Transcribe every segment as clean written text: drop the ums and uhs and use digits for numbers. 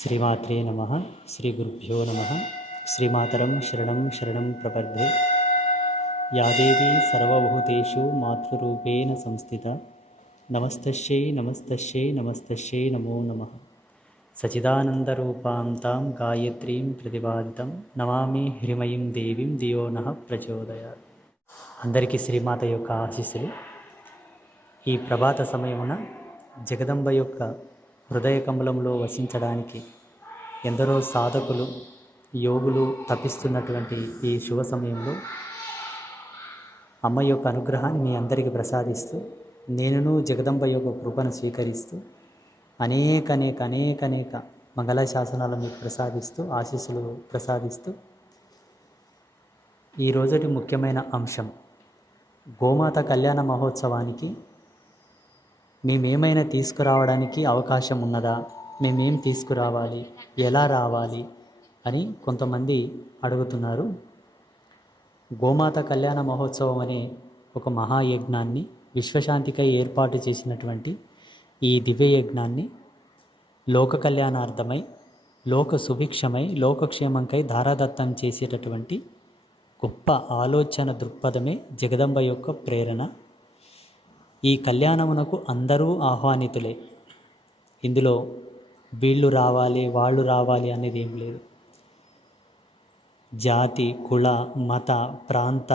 శ్రీమాత్రే నమః. శ్రీ గురుభ్యో నమః. శ్రీమాతరం శరణం శరణం ప్రపద్యే. యా దేవీ సర్వభూతేషు మాతృరూపేణ సంస్థిత. నమస్తస్యై నమస్తస్యై నమస్తస్యై నమో నమః. సచిదానందరూపాం తాం గాయత్రీం ప్రతిపాదితం నమామి హ్రీమయీం దేవీం ధియో నః ప్రచోదయాత్. అందరికీ శ్రీమాత యొక్క ఆశీస్సులు. ఈ ప్రభాత సమయమున జగదంబ యొక్క హృదయ కమలంలో వసించడానికి ఎందరో సాధకులు యోగులు తపిస్తున్నటువంటి ఈ శుభ సమయంలో అమ్మ యొక్క అనుగ్రహాన్ని మీ అందరికీ ప్రసాదిస్తూ, నేనును జగదంబ యొక్క కృపను స్వీకరిస్తూ అనేక మంగళ శాసనాలు మీకు ప్రసాదిస్తూ ఆశీస్సులు ప్రసాదిస్తూ ఈ రోజటి ముఖ్యమైన అంశం గోమాత కళ్యాణ మహోత్సవానికి మేమేమైనా తీసుకురావడానికి అవకాశం ఉన్నదా, మేమేం తీసుకురావాలి, ఎలా రావాలి అని కొంతమంది అడుగుతున్నారు. గోమాత కళ్యాణ మహోత్సవం అనే ఒక మహాయజ్ఞాన్ని విశ్వశాంతికై ఏర్పాటు చేసినటువంటి ఈ దివ్య యజ్ఞాన్ని లోక కళ్యాణార్థమై, లోక సుభిక్షమై, లోకక్షేమంకై ధారాదత్తం చేసేటటువంటి గొప్ప ఆలోచన దృక్పథమే జగదంబ యొక్క ప్రేరణ. ఈ కళ్యాణమునకు అందరూ ఆహ్వానితులే. ఇందులో వీళ్ళు రావాలి వాళ్ళు రావాలి అనేది ఏం లేదు. జాతి కుల మత ప్రాంత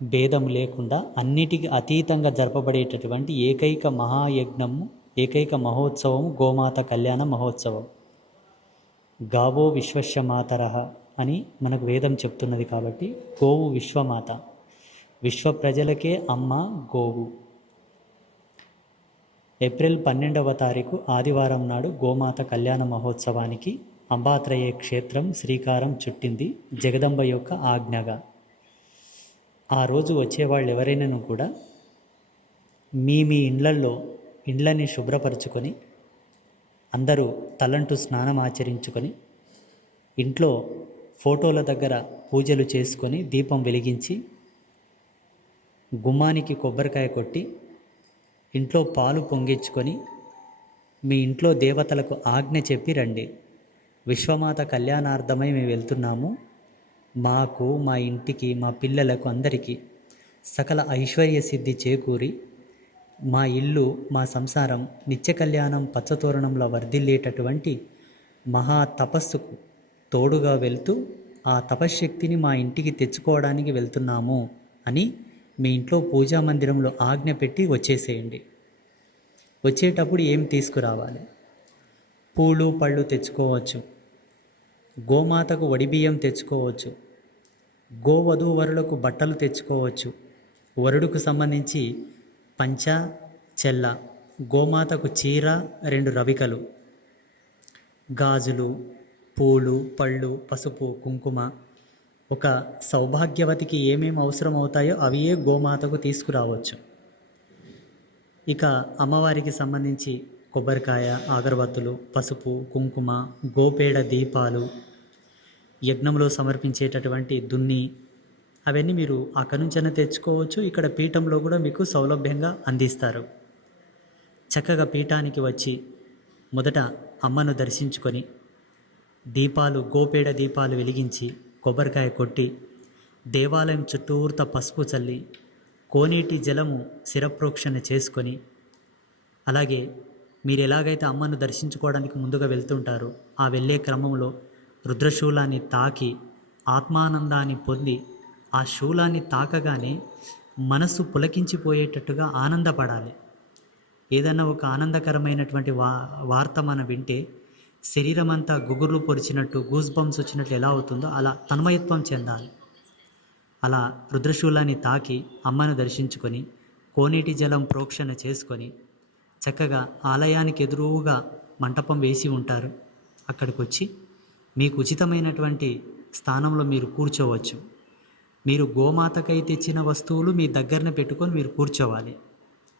భేదం లేకుండా అన్నిటికీ అతీతంగా జరపబడేటటువంటి ఏకైక మహాయజ్ఞము, ఏకైక మహోత్సవం గోమాత కళ్యాణ మహోత్సవం. గావో విశ్వస్య మాతరః అని మనకు వేదం చెప్తున్నది. కాబట్టి గోవు విశ్వమాత, విశ్వ ప్రజలకే అమ్మ గోవు. ఏప్రిల్ 12వ తారీఖు ఆదివారం నాడు గోమాత కళ్యాణ మహోత్సవానికి అంబాత్రయే క్షేత్రం శ్రీకారం చుట్టింది జగదంబ యొక్క ఆజ్ఞగా. ఆ రోజు వచ్చేవాళ్ళు ఎవరైనాను కూడా మీ ఇండ్లని శుభ్రపరచుకొని, అందరూ తలంటు స్నానం ఆచరించుకొని, ఇంట్లో ఫోటోల దగ్గర పూజలు చేసుకొని, దీపం వెలిగించి, గుమ్మానికి కొబ్బరికాయ కొట్టి, ఇంట్లో పాలు పొంగించుకొని మీ ఇంట్లో దేవతలకు ఆజ్ఞ చెప్పి రండి. విశ్వమాత కళ్యాణార్థమై మేము వెళ్తున్నాము. మాకు, మా ఇంటికి, మా పిల్లలకు అందరికీ సకల ఐశ్వర్య సిద్ధి చేకూరి మా ఇల్లు, మా సంసారం నిత్య కళ్యాణం పచ్చతోరణంలో వర్ధిల్లేటటువంటి మహా తపస్సుకు తోడుగా వెళ్తూ ఆ తపశ్శక్తిని మా ఇంటికి తెచ్చుకోవడానికి వెళ్తున్నాము అని మీ ఇంట్లో పూజా మందిరంలో ఆజ్ఞ పెట్టి వచ్చేసేయండి. వచ్చేటప్పుడు ఏం తీసుకురావాలి? పూలు పళ్ళు తెచ్చుకోవచ్చు, గోమాతకు వడిబియ్యం తెచ్చుకోవచ్చు, గోవధూవరులకు బట్టలు తెచ్చుకోవచ్చు, వరుడుకు సంబంధించి పంచ చెల్ల, గోమాతకు చీర 2 రవికలు, గాజులు, పూలు పళ్ళు, పసుపు కుంకుమ, ఒక సౌభాగ్యవతికి ఏమేమి అవసరం అవుతాయో అవి గోమాతకు తీసుకురావచ్చు. ఇక అమ్మవారికి సంబంధించి కొబ్బరికాయ, అగరబత్తులు, పసుపు కుంకుమ, గోపేడ దీపాలు, యజ్ఞంలో సమర్పించేటటువంటి దున్ని, అవన్నీ మీరు అక్కడి నుంచైనా తెచ్చుకోవచ్చు. ఇక్కడ పీఠంలో కూడా మీకు సౌలభ్యంగా అందిస్తారు. చక్కగా పీఠానికి వచ్చి మొదట అమ్మను దర్శించుకొని, దీపాలు, గోపేడ దీపాలు వెలిగించి, కొబ్బరికాయ కొట్టి, దేవాలయం చుట్టూర్త పసుపు చల్లి, కోనేటి జలము శిరప్రోక్షణ చేసుకొని, అలాగే మీరు ఎలాగైతే అమ్మను దర్శించుకోవడానికి ముందుగా వెళ్తుంటారో ఆ వెళ్ళే క్రమంలో రుద్రశూలాన్ని తాకి ఆత్మానందాన్ని పొంది, ఆ శూలాన్ని తాకగానే మనసు పులకించిపోయేటట్టుగా ఆనందపడాలి. ఏదన్నా ఒక ఆనందకరమైనటువంటి వార్త మనం వింటే శరీరం అంతా గుగుర్లు పొరిచినట్టు, గూస్ బంప్స్ వచ్చినట్లు ఎలా అవుతుందో అలా తన్మయత్వం చెందాలి. అలా రుద్రశూలాన్ని తాకి అమ్మను దర్శించుకొని, కోనేటి జలం ప్రోక్షణ చేసుకొని, చక్కగా ఆలయానికి ఎదురుగా మంటపం వేసి ఉంటారు. అక్కడికి వచ్చి మీకు ఉచితమైనటువంటి స్థానంలో మీరు కూర్చోవచ్చు. మీరు గోమాతకై తెచ్చిన వస్తువులు మీ దగ్గరనే పెట్టుకొని మీరు కూర్చోవాలి.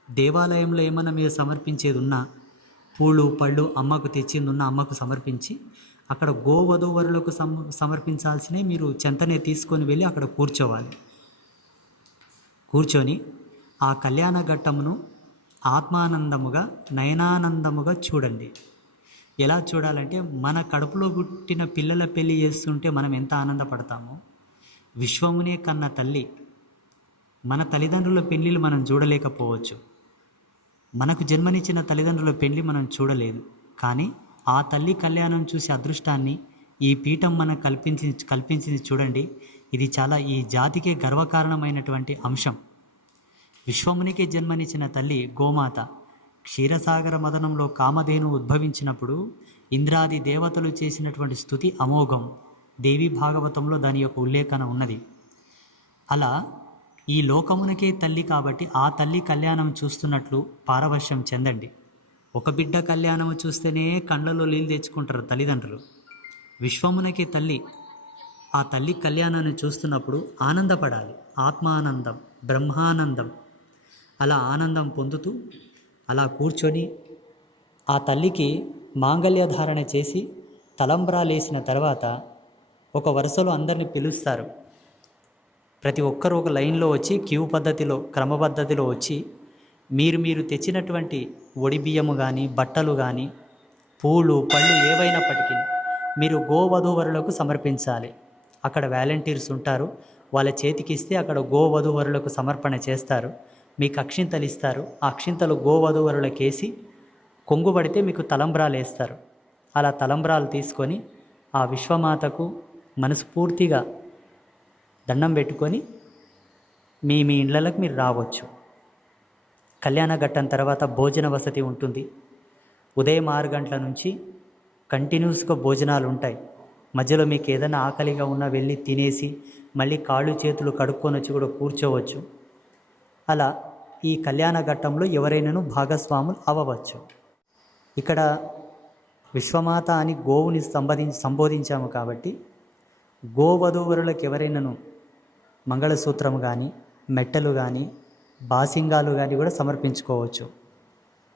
దేవాలయంలో ఏమైనా మీరు సమర్పించేది ఉన్నా, పూలు పళ్ళు అమ్మకు తెచ్చింది ఉన్న అమ్మకు సమర్పించి, అక్కడ గోవధూవరులకు సమర్పించాల్సినవి మీరు చెంతనే తీసుకొని వెళ్ళి అక్కడ కూర్చోవాలి. కూర్చొని ఆ కళ్యాణ ఘట్టమును ఆత్మానందముగా, నయనానందముగా చూడండి. ఎలా చూడాలంటే మన కడుపులో పుట్టిన పిల్లల పెళ్లి చేస్తుంటే మనం ఎంత ఆనందపడతామో, విశ్వమునే కన్న తల్లి మన తల్లిదండ్రుల పెళ్ళిళ్ళు మనం చూడలేకపోవచ్చు, మనకు జన్మనిచ్చిన తల్లిదండ్రుల పెళ్లి మనం చూడలేదు, కానీ ఆ తల్లి కళ్యాణం చూసే అదృష్టాన్ని ఈ పీఠం మనకు కల్పించింది చూడండి. ఇది చాలా ఈ జాతికే గర్వకారణమైనటువంటి అంశం. విశ్వమునికి జన్మనిచ్చిన తల్లి గోమాత క్షీరసాగర మదనంలో కామధేను ఉద్భవించినప్పుడు ఇంద్రాది దేవతలు చేసినటువంటి స్తుతి అమోఘం. దేవి భాగవతంలో దాని యొక్క ఉల్లేఖన ఉన్నది. అలా ఈ లోకమునకే తల్లి కాబట్టి ఆ తల్లి కళ్యాణం చూస్తున్నట్లు పారవశ్యం చెందండి. ఒక బిడ్డ కళ్యాణము చూస్తేనే కళ్ళలో నీళ్ళు తెచ్చుకుంటారు తల్లిదండ్రులు. విశ్వమునకే తల్లి, ఆ తల్లి కళ్యాణాన్ని చూస్తున్నప్పుడు ఆనందపడాలి. ఆత్మానందం, బ్రహ్మానందం. అలా ఆనందం పొందుతూ అలా కూర్చొని ఆ తల్లికి మాంగళ్యధారణ చేసి తలంబ్రాలేసిన తర్వాత ఒక వరుసలో అందరిని పిలుస్తారు. ప్రతి ఒక్కరూ ఒక లైన్లో వచ్చి క్యూ పద్ధతిలో క్రమపద్ధతిలో వచ్చి మీరు తెచ్చినటువంటి ఒడి బియ్యము కానీ బట్టలు కానీ పూలు పళ్ళు ఏవైనప్పటికీ మీరు గోవధూవరులకు సమర్పించాలి. అక్కడ వాలంటీర్స్ ఉంటారు, వాళ్ళ చేతికిస్తే అక్కడ గోవధూవరులకు సమర్పణ చేస్తారు. మీకు అక్షింతలు ఇస్తారు. ఆ అక్షింతలు గోవధూవరులకేసి కొంగుబడితే మీకు తలంబ్రాలు వేస్తారు. అలా తలంబ్రాలు తీసుకొని ఆ విశ్వమాతకు మనస్ఫూర్తిగా దండం పెట్టుకొని మీ ఇళ్ళకి మీరు రావచ్చు. కళ్యాణ ఘట్టం తర్వాత భోజన వసతి ఉంటుంది. ఉదయం 6 గంటల నుంచి కంటిన్యూస్గా భోజనాలు ఉంటాయి. మధ్యలో మీకు ఏదైనా ఆకలిగా ఉన్నా వెళ్ళి తినేసి మళ్ళీ కాళ్ళు చేతులు కడుక్కొని వచ్చి కూడా కూర్చోవచ్చు. అలా ఈ కళ్యాణ ఘట్టంలో ఎవరైనాను భాగస్వాములు అవ్వవచ్చు. ఇక్కడ విశ్వమాత అని గోవుని సంబోధించాము కాబట్టి గోవధూవరులకు ఎవరైనాను మంగళసూత్రం కానీ మెట్టలు కానీ బాసింగాలు కానీ కూడా సమర్పించుకోవచ్చు.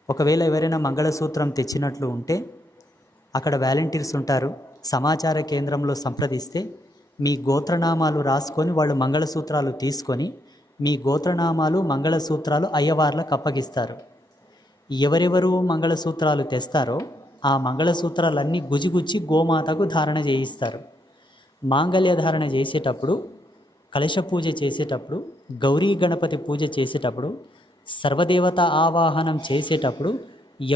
ఒకవేళ ఎవరైనా మంగళసూత్రం తెచ్చినట్లు ఉంటే అక్కడ వాలంటీర్స్ ఉంటారు, సమాచార కేంద్రంలో సంప్రదిస్తే మీ గోత్రనామాలు రాసుకొని వాళ్ళు మంగళసూత్రాలు తీసుకొని మీ గోత్రనామాలు మంగళసూత్రాలు అయ్యవార్లకు అప్పగిస్తారు. ఎవరెవరు మంగళసూత్రాలు తెస్తారో ఆ మంగళసూత్రాలన్నీ గుజిగుచ్చి గోమాతకు ధారణ చేయిస్తారు. మాంగళ్య ధారణ చేసేటప్పుడు, కలశ పూజ చేసేటప్పుడు, గౌరీ గణపతి పూజ చేసేటప్పుడు, సర్వదేవత ఆవాహనం చేసేటప్పుడు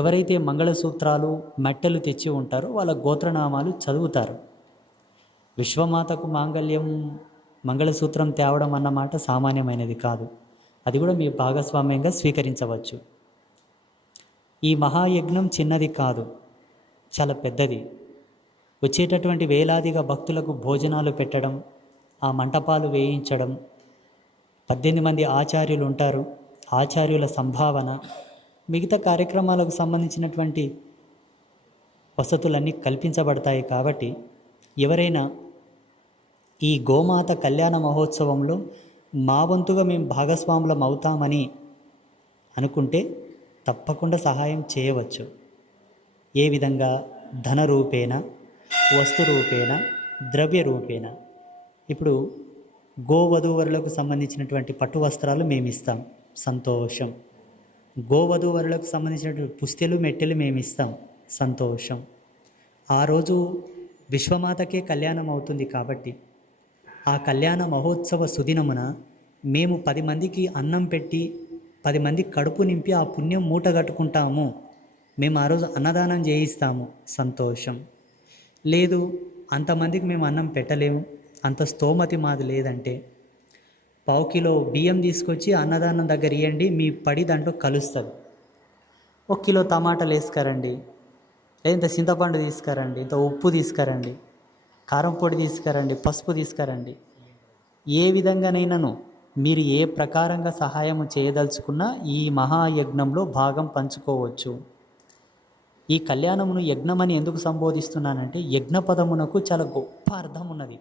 ఎవరైతే మంగళసూత్రాలు మెట్టలు తెచ్చి ఉంటారో వాళ్ళ గోత్రనామాలు చదువుతారు. విశ్వమాతకు మంగళసూత్రం తేవడం అన్నమాట సామాన్యమైనది కాదు. అది కూడా మీ భాగస్వామ్యంగా స్వీకరించవచ్చు. ఈ మహాయజ్ఞం చిన్నది కాదు, చాలా పెద్దది. వచ్చేటటువంటి వేలాదిగా భక్తులకు భోజనాలు పెట్టడం, ఆ మంటపాలు వేయించడం, 18 మంది ఆచార్యులు ఉంటారు, ఆచార్యుల సంభావన, మిగతా కార్యక్రమాలకు సంబంధించినటువంటి వసతులన్నీ కల్పించబడతాయి. కాబట్టి ఎవరైనా ఈ గోమాత కళ్యాణ మహోత్సవంలో మా వంతుగా మేము భాగస్వాములం అవుతామని అనుకుంటే తప్పకుండా సహాయం చేయవచ్చు. ఏ విధంగా? ధన రూపేణ, వస్తు రూపేణ, ద్రవ్య రూపేణ. ఇప్పుడు గోవధూవరులకు సంబంధించినటువంటి పట్టు వస్త్రాలు మేము ఇస్తాం, సంతోషం. గోవధూవరులకు సంబంధించినటువంటి పుస్తెలు మెట్టెలు మేము ఇస్తాం, సంతోషం. ఆ రోజు విశ్వమాతకే కళ్యాణం అవుతుంది కాబట్టి ఆ కళ్యాణ మహోత్సవ సుదినమున మేము 10 మందికి అన్నం పెట్టి 10 మంది కడుపు నింపి ఆ పుణ్యం మూట కట్టుకుంటాము. మేము ఆ రోజు అన్నదానం చేయిస్తాము, సంతోషం. లేదు, అంతమందికి మేము అన్నం పెట్టలేము, అంత స్తోమతి మాది లేదంటే 1/4 కిలో బియ్యం తీసుకొచ్చి అన్నదానం దగ్గర ఇవ్వండి, మీ పడి దాంట్లో కలుస్తుంది. 1 కిలో టమాటాలు వేసుకురండి, లేదంత చింతపండు తీసుకురండి, ఇంత ఉప్పు తీసుకురండి, కారం పొడి తీసుకురండి, పసుపు తీసుకురండి. ఏ విధంగానైనాను మీరు ఏ ప్రకారంగా సహాయం చేయదలుచుకున్నా ఈ మహాయజ్ఞంలో భాగం పంచుకోవచ్చు. ఈ కళ్యాణమును యజ్ఞమని ఎందుకు సంబోధిస్తున్నానంటే యజ్ఞపదమునకు చాలా గొప్ప అర్థం ఉన్నది.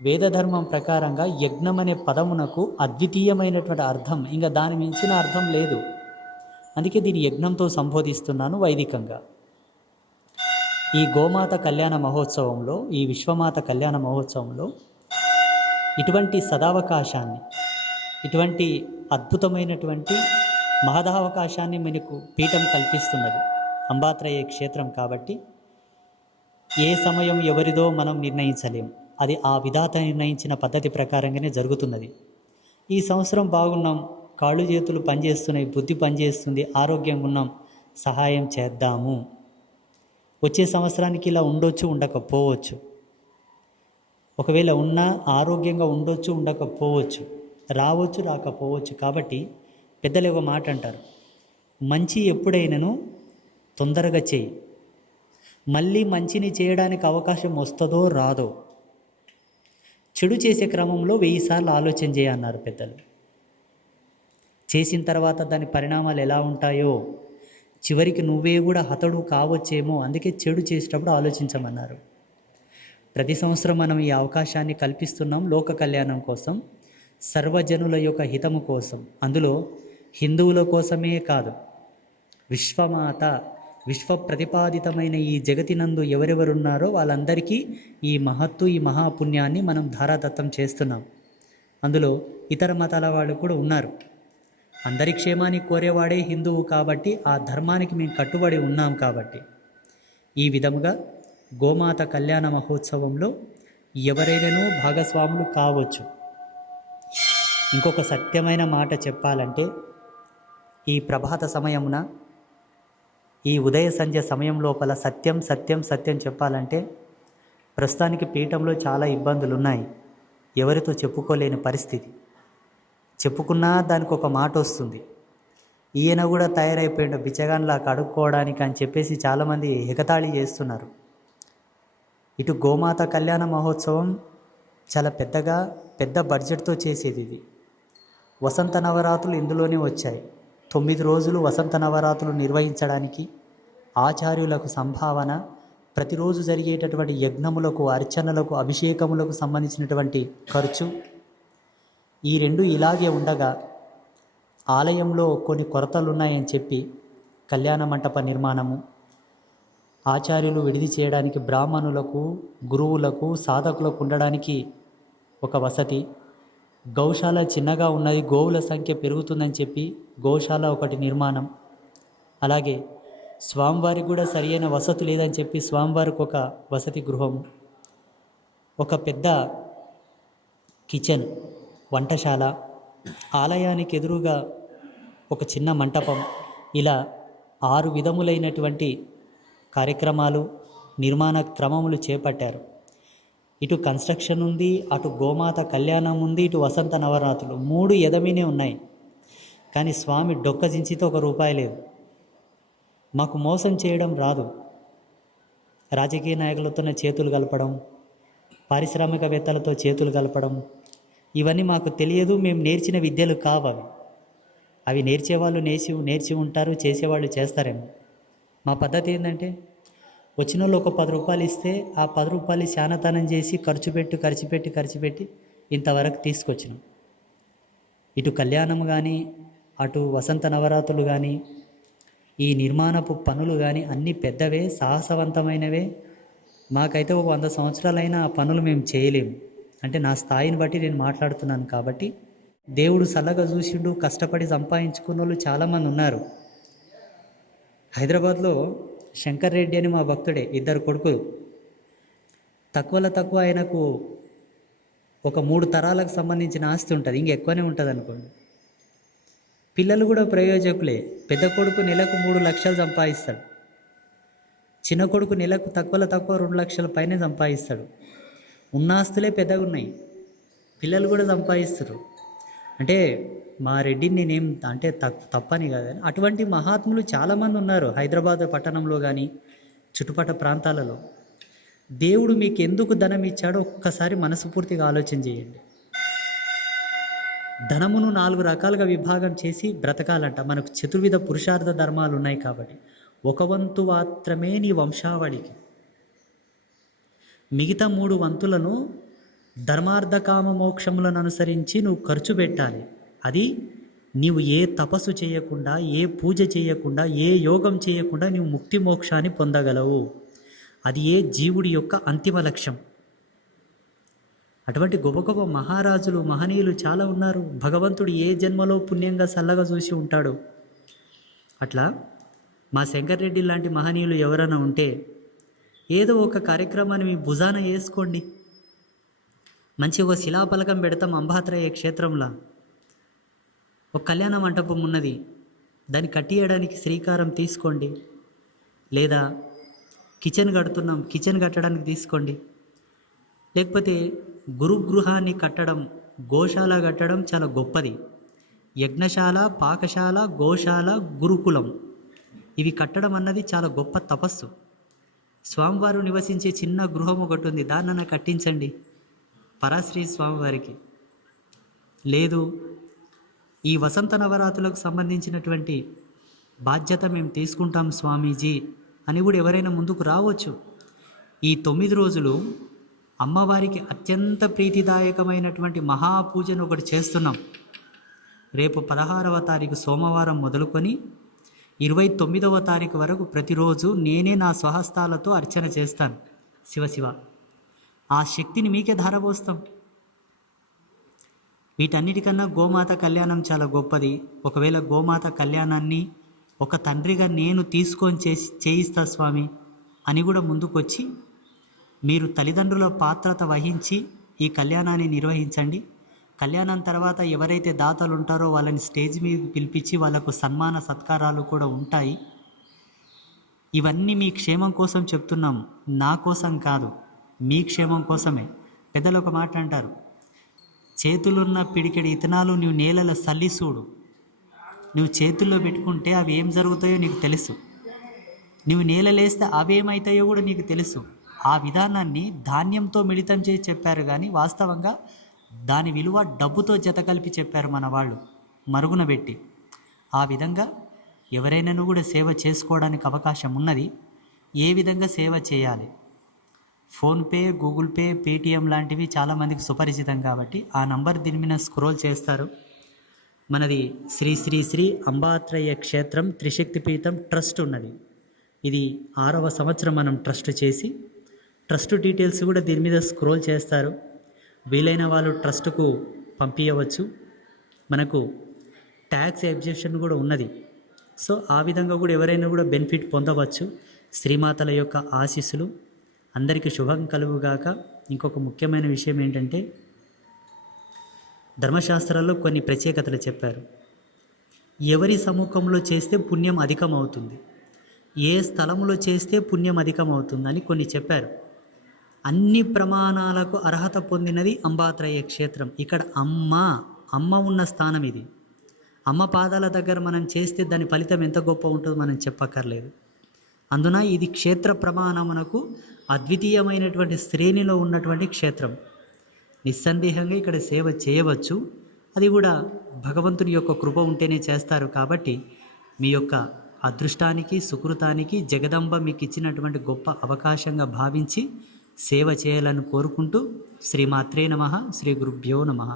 వేదధర్మం ప్రకారంగా యజ్ఞం అనే పదమునకు అద్వితీయమైనటువంటి అర్థం, ఇంకా దాని మించిన అర్థం లేదు. అందుకే దీన్ని యజ్ఞంతో సంబోధిస్తున్నాను వైదికంగా. ఈ గోమాత కళ్యాణ మహోత్సవంలో, ఈ విశ్వమాత కళ్యాణ మహోత్సవంలో ఇటువంటి సదావకాశాన్ని, ఇటువంటి అద్భుతమైనటువంటి మహదావకాశాన్ని మనకు పీఠం కల్పిస్తున్నది. అంబాత్రయ క్షేత్రం కాబట్టి ఏ సమయం ఎవరిదో మనం నిర్ణయించలేం. అది ఆ విధాత నిర్ణయించిన పద్ధతి ప్రకారంగానే జరుగుతున్నది. ఈ సంవత్సరం బాగున్నాం, కాళ్ళు చేతులు పనిచేస్తున్నాయి, బుద్ధి పనిచేస్తుంది, ఆరోగ్యంగా ఉన్నాం, సహాయం చేద్దాము. వచ్చే సంవత్సరానికి ఇలా ఉండొచ్చు, ఉండకపోవచ్చు. ఒకవేళ ఉన్నా ఆరోగ్యంగా ఉండొచ్చు, ఉండకపోవచ్చు, రావచ్చు, రాకపోవచ్చు. కాబట్టి పెద్దలు ఒక మాట అంటారు, మంచి ఎప్పుడైనాను తొందరగా చేయి, మళ్ళీ మంచిని చేయడానికి అవకాశం వస్తుందో రాదో. చెడు చేసే క్రమంలో 1000 సార్లు ఆలోచన చేయన్నారు పెద్దలు. చేసిన తర్వాత దాని పరిణామాలు ఎలా ఉంటాయో, చివరికి నువ్వే కూడా హతడు కావచ్చేమో. అందుకే చెడు చేసేటప్పుడు ఆలోచించమన్నారు. ప్రతి సంవత్సరం మనం ఈ అవకాశాన్ని కల్పిస్తున్నాం లోక కళ్యాణం కోసం, సర్వజనుల యొక్క హితము కోసం. అందులో హిందువుల కోసమే కాదు, విశ్వమాత, విశ్వ ప్రతిపాదితమైన ఈ జగతినందు ఎవరెవరున్నారో వాళ్ళందరికీ ఈ మహత్తు, ఈ మహాపుణ్యాన్ని మనం ధారాదత్తం చేస్తున్నాం. అందులో ఇతర మతాల వాళ్ళు కూడా ఉన్నారు. అందరి క్షేమాన్ని కోరేవాడే హిందువు కాబట్టి, ఆ ధర్మానికి మేము కట్టుబడి ఉన్నాం కాబట్టి ఈ విధముగా గోమాత కళ్యాణ మహోత్సవంలో ఎవరైనానూ భాగస్వాములు కావచ్చు. ఇంకొక సత్యమైన మాట చెప్పాలంటే, ఈ ప్రభాత సమయమున, ఈ ఉదయ సంధ్య సమయం లోపల సత్యం సత్యం సత్యం చెప్పాలంటే ప్రస్తుతానికి పీఠంలో చాలా ఇబ్బందులు ఉన్నాయి. ఎవరితో చెప్పుకోలేని పరిస్థితి. చెప్పుకున్నా దానికి ఒక మాట వస్తుంది, ఈయన కూడా తయారైపోయిండు బిచ్చగాన్లా అడుక్కోవడానికి అని చెప్పేసి చాలామంది ఎగతాళి చేస్తున్నారు. ఇటు గోమాత కళ్యాణ మహోత్సవం చాలా పెద్ద బడ్జెట్తో చేసేది. ఇది వసంత నవరాత్రులు ఇందులోనే వచ్చాయి. 9 రోజులు వసంత నవరాత్రులు నిర్వహించడానికి ఆచార్యులకు సంభావన, ప్రతిరోజు జరిగేటటువంటి యజ్ఞములకు, అర్చనలకు, అభిషేకములకు సంబంధించినటువంటి ఖర్చు, ఈ రెండు ఇలాగే ఉండగా ఆలయంలో కొన్ని కొరతలు ఉన్నాయని చెప్పి కళ్యాణ మంటప నిర్మాణము, ఆచార్యులు విడిది చేయడానికి బ్రాహ్మణులకు, గురువులకు, సాధకులకు ఉండడానికి ఒక వసతి, గౌశాల చిన్నగా ఉన్నది, గోవుల సంఖ్య పెరుగుతుందని చెప్పి గోశాల ఒకటి నిర్మాణం, అలాగే స్వామివారికి కూడా సరియైన వసతి లేదని చెప్పి స్వామివారికి ఒక వసతి గృహం, ఒక పెద్ద కిచెన్, వంటశాల, ఆలయానికి ఎదురుగా ఒక చిన్న మంటపం, ఇలా 6 విధములైనటువంటి కార్యక్రమాలు, నిర్మాణ క్రమములు చేపట్టారు. ఇటు కన్స్ట్రక్షన్ ఉంది, అటు గోమాత కళ్యాణం ఉంది, ఇటు వసంత నవరాత్రులు 3 ఎదమీనే ఉన్నాయి. కానీ స్వామి డొక్కజించితే ₹1 లేదు. మాకు మోసం చేయడం రాదు. రాజకీయ నాయకులతోనే చేతులు కలపడం, పారిశ్రామికవేత్తలతో చేతులు కలపడం, ఇవన్నీ మాకు తెలియదు. మేము నేర్చిన విద్యలు కావవి. అవి నేర్చేవాళ్ళు నేర్చి ఉంటారు, చేసేవాళ్ళు చేస్తారేమో. మా పద్ధతి ఏంటంటే, వచ్చిన వాళ్ళు ఒక ₹10 ఇస్తే ఆ ₹10 శానతనం చేసి ఖర్చు పెట్టి ఇంతవరకు తీసుకొచ్చినాం. ఇటు కళ్యాణం కానీ, అటు వసంత నవరాత్రులు కానీ, ఈ నిర్మాణపు పనులు కానీ అన్నీ పెద్దవే, సాహసవంతమైనవే. మాకైతే ఒక 100 సంవత్సరాలైనా ఆ పనులు మేము చేయలేము. అంటే నా స్థాయిని బట్టి నేను మాట్లాడుతున్నాను కాబట్టి. దేవుడు చల్లగా చూసిండు, కష్టపడి సంపాదించుకున్న వాళ్ళు చాలామంది ఉన్నారు. హైదరాబాద్లో శంకర్ రెడ్డి అని మా భక్తుడే, 2 కొడుకులు. తక్కువ ఆయనకు ఒక 3 తరాలకు సంబంధించిన ఆస్తి ఉంటుంది, ఇంకెక్కువనే ఉంటుంది అనుకోండి. పిల్లలు కూడా ప్రయోజకులే. పెద్ద కొడుకు నెలకు 3 లక్షలు సంపాదిస్తాడు, చిన్న కొడుకు నెలకు తక్కువ 2 లక్షల పైనే సంపాదిస్తాడు. ఉన్న ఆస్తులే పెద్దగా ఉన్నాయి, పిల్లలు కూడా సంపాదిస్తారు. అంటే మా రెడ్డిని నేనేం అంటే తప్పని కాదు, అటువంటి మహాత్ములు చాలామంది ఉన్నారు హైదరాబాద్ పట్టణంలో కానీ చుట్టుపక్కల ప్రాంతాలలో. దేవుడు మీకు ఎందుకు ధనం ఇచ్చాడో ఒక్కసారి మనస్ఫూర్తిగా ఆలోచన చేయండి. ధనమును 4 రకాలుగా విభాగం చేసి బ్రతకాలంట. మనకు చతుర్విధ పురుషార్థ ధర్మాలు ఉన్నాయి కాబట్టి 1 వంతు మాత్రమే నీ వంశావళికి, మిగతా 3 వంతులను ధర్మార్థ కామ మోక్షములను అనుసరించి నువ్వు ఖర్చు పెట్టాలి. అది నీవు ఏ తపస్సు చేయకుండా, ఏ పూజ చేయకుండా, ఏ యోగం చేయకుండా నీవు ముక్తి మోక్షాన్ని పొందగలవు. అది ఏ జీవుడి యొక్క అంతిమ లక్ష్యం. అటువంటి గొప్ప మహారాజులు, మహనీయులు చాలా ఉన్నారు. భగవంతుడు ఏ జన్మలో పుణ్యంగా చల్లగా చూసి ఉంటాడు. అట్లా మా శంకర్రెడ్డి లాంటి మహనీయులు ఎవరైనా ఉంటే ఏదో ఒక కార్యక్రమాన్ని మీ భుజాన వేసుకోండి. మంచి ఒక శిలాఫలకం పెడతాం అంబాత్రయ్య క్షేత్రంలో. ఒక కళ్యాణ మంటపం ఉన్నది, దాన్ని కట్టియడానికి శ్రీకారం తీసుకోండి. లేదా కిచెన్ కడుతున్నాం, కిచెన్ కట్టడానికి తీసుకోండి. లేకపోతే గురుగృహాన్ని కట్టడం, గోశాల కట్టడం చాలా గొప్పది. యజ్ఞశాల, పాకశాల, గోశాల, గురుకులం ఇవి కట్టడం అన్నది చాలా గొప్ప తపస్సు. స్వామివారు నివసించే చిన్న గృహం ఒకటి ఉంది, దాన్నైనా కట్టించండి పరాశ్రీ స్వామివారికి. లేదు ఈ వసంత నవరాత్రులకు సంబంధించినటువంటి బాధ్యత మేము తీసుకుంటాం స్వామీజీ అని కూడా ఎవరైనా ముందుకు రావచ్చు. ఈ 9 రోజులు అమ్మవారికి అత్యంత ప్రీతిదాయకమైనటువంటి మహాపూజను ఒకటి చేస్తున్నాం. రేపు 16వ తారీఖు సోమవారం మొదలుకొని 29వ తారీఖు వరకు ప్రతిరోజు నేనే నా స్వహస్తాలతో అర్చన చేస్తాను. శివశివ ఆ శక్తిని మీకే ధారపోస్తాం. వీటన్నిటికన్నా గోమాత కళ్యాణం చాలా గొప్పది. ఒకవేళ గోమాత కళ్యాణాన్ని ఒక తండ్రిగా నేను తీసుకొని చేయిస్తా స్వామి అని కూడా ముందుకొచ్చి మీరు తల్లిదండ్రుల పాత్రత వహించి ఈ కళ్యాణాన్ని నిర్వహించండి. కళ్యాణం తర్వాత ఎవరైతే దాతలు ఉంటారో వాళ్ళని స్టేజ్ మీద పిలిపించి వాళ్ళకు సన్మాన సత్కారాలు కూడా ఉంటాయి. ఇవన్నీ మీ క్షేమం కోసం చెప్తున్నాము, నా కోసం కాదు, మీ క్షేమం కోసమే. పెద్దలు ఒక మాట అంటారు, చేతులున్న పిడికెడి ఇతనాలు నువ్వు నేలలో సల్లిసూడు. నువ్వు చేతుల్లో పెట్టుకుంటే అవి ఏం జరుగుతాయో నీకు తెలుసు, నువ్వు నేలలేస్తే అవేమవుతాయో కూడా నీకు తెలుసు. ఆ విధానాన్ని ధాన్యంతో మిళితం చేసి చెప్పారు, కానీ వాస్తవంగా దాని విలువ డబ్బుతో జత కలిపి చెప్పారు మన వాళ్ళు, మరుగున పెట్టి. ఆ విధంగా ఎవరైనాను కూడా సేవ చేసుకోవడానికి అవకాశం ఉన్నది. ఏ విధంగా సేవ చేయాలి, ఫోన్పే, గూగుల్ పే, పేటిఎం లాంటివి చాలామందికి సుపరిచితం కాబట్టి ఆ నంబర్ దీని మీద స్క్రోల్ చేస్తారు. మనది శ్రీ శ్రీ శ్రీ అంబాత్రయ్య క్షేత్రం త్రిశక్తిపీఠం ట్రస్ట్ ఉన్నది. ఇది 6వ సంవత్సరం మనం ట్రస్ట్ చేసి, ట్రస్ట్ డీటెయిల్స్ కూడా దీని మీద స్క్రోల్ చేస్తారు. వీలైన వాళ్ళు ట్రస్టుకు పంపించవచ్చు. మనకు ట్యాక్స్ ఎగ్జెప్షన్ కూడా ఉన్నది. సో ఆ విధంగా కూడా ఎవరైనా కూడా బెనిఫిట్ పొందవచ్చు. శ్రీమాతల యొక్క ఆశీస్సులు అందరికీ శుభం కలుగుగాక. ఇంకొక ముఖ్యమైన విషయం ఏంటంటే, ధర్మశాస్త్రాల్లో కొన్ని ప్రత్యేకతలు చెప్పారు. ఎవరి సముఖంలో చేస్తే పుణ్యం అధికమవుతుంది, ఏ స్థలంలో చేస్తే పుణ్యం అధికమవుతుందని కొన్ని చెప్పారు. అన్ని ప్రమాణాలకు అర్హత పొందినది అంబాత్రయ్య క్షేత్రం. ఇక్కడ అమ్మ ఉన్న స్థానం ఇది. అమ్మ పాదాల దగ్గర మనం చేస్తే దాని ఫలితం ఎంత గొప్ప ఉంటుందో మనం చెప్పక్కర్లేదు. అందున ఇది క్షేత్ర ప్రమాణమునకు అద్వితీయమైనటువంటి శ్రేణిలో ఉన్నటువంటి క్షేత్రం. నిస్సందేహంగా ఇక్కడ సేవ చేయవచ్చు. అది కూడా భగవంతుని యొక్క కృప ఉంటేనే చేస్తారు. కాబట్టి మీ యొక్క అదృష్టానికి, సుకృతానికి జగదంబ మీకు ఇచ్చినటువంటి గొప్ప అవకాశంగా భావించి సేవ చేయాలని కోరుకుంటూ, శ్రీమాత్రే నమః, శ్రీ గురుభ్యో నమః.